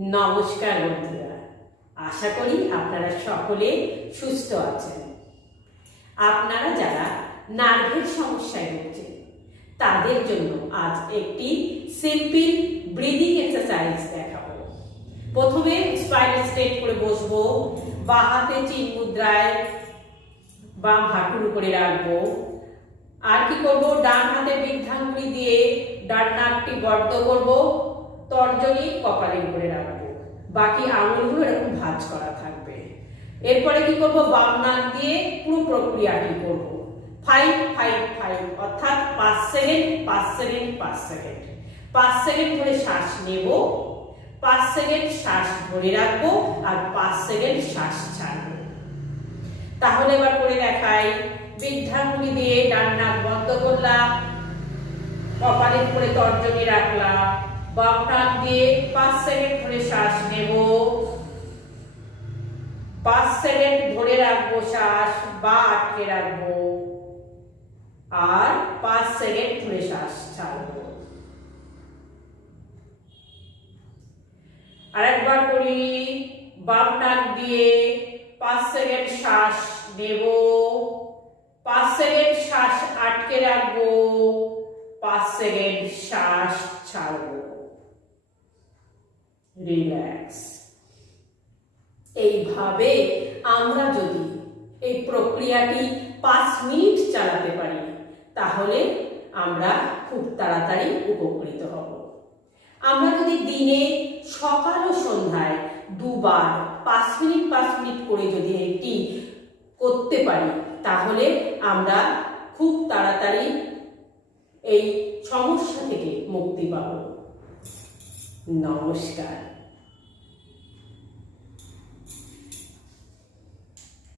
নমস্কার বন্ধুরা, আশা করি আপনারা সকলে সুস্থ আছেন। আপনারা যারা নার্ভের সমস্যায় ভুগছেন তাদের জন্য আজ একটি সিম্পল ব্রিদিং এক্সারসাইজ দেখাবো। প্রথমে স্পাইন স্ট্রেট করে বসবো, বাঁ হাতে চিন মুদ্রায় বাম হাঁটুর উপরে রাখবো। আর কি করব, ডান হাতে বৃদ্ধাঙ্গুলি দিয়ে ডান নাকটি বদ্ধ করবো, তর্জনী কপালের উপরে রাখবো, বাকি আঙুলগুলো এরকম ভাঁজ করা থাকবে। এরপরে কি করব, বাম নাক দিয়ে পুরো প্রক্রিয়াটি করব 5-5-5, অর্থাৎ 5 সেকেন্ড 5 সেকেন্ড 5 সেকেন্ড 5 সেকেন্ড ধরে শ্বাস নেব, 5 সেকেন্ড শ্বাস ধরে রাখবো, আর 5 সেকেন্ড শ্বাস ছাড়বো। তাহলে এবার করে দেখাই। বৃদ্ধাঙ্গুলি দিয়ে ডান নাক বন্ধ করলাম, কপালের উপরে তর্জনী রাখলাম, বাম নাক দিয়ে 5 সেকেন্ড ধরে শ্বাস নেব, 5 সেকেন্ড ধরে রাখবো শ্বাস বা আটকে রাখবো, আর 5 সেকেন্ড ধরে শ্বাস ছাড়বো। আরেকবার করি। বাম নাক দিয়ে 5 সেকেন্ড শ্বাস নেব, 5 সেকেন্ড শ্বাস আটকে রাখবো, 5 সেকেন্ড শ্বাস ছাড়বো। রিল্যাক্স। এইভাবে আমরা যদি এই প্রক্রিয়াটি 5 মিনিট চালাতে পারি তাহলে আমরা খুব তাড়াতাড়ি উপকৃত হব। আমরা যদি দিনে সকাল ও সন্ধ্যায় দুবার 5 মিনিট করে যদি এটি করতে পারি তাহলে আমরা খুব তাড়াতাড়ি এই সমস্যা থেকে মুক্তি পাব। নমস্কার।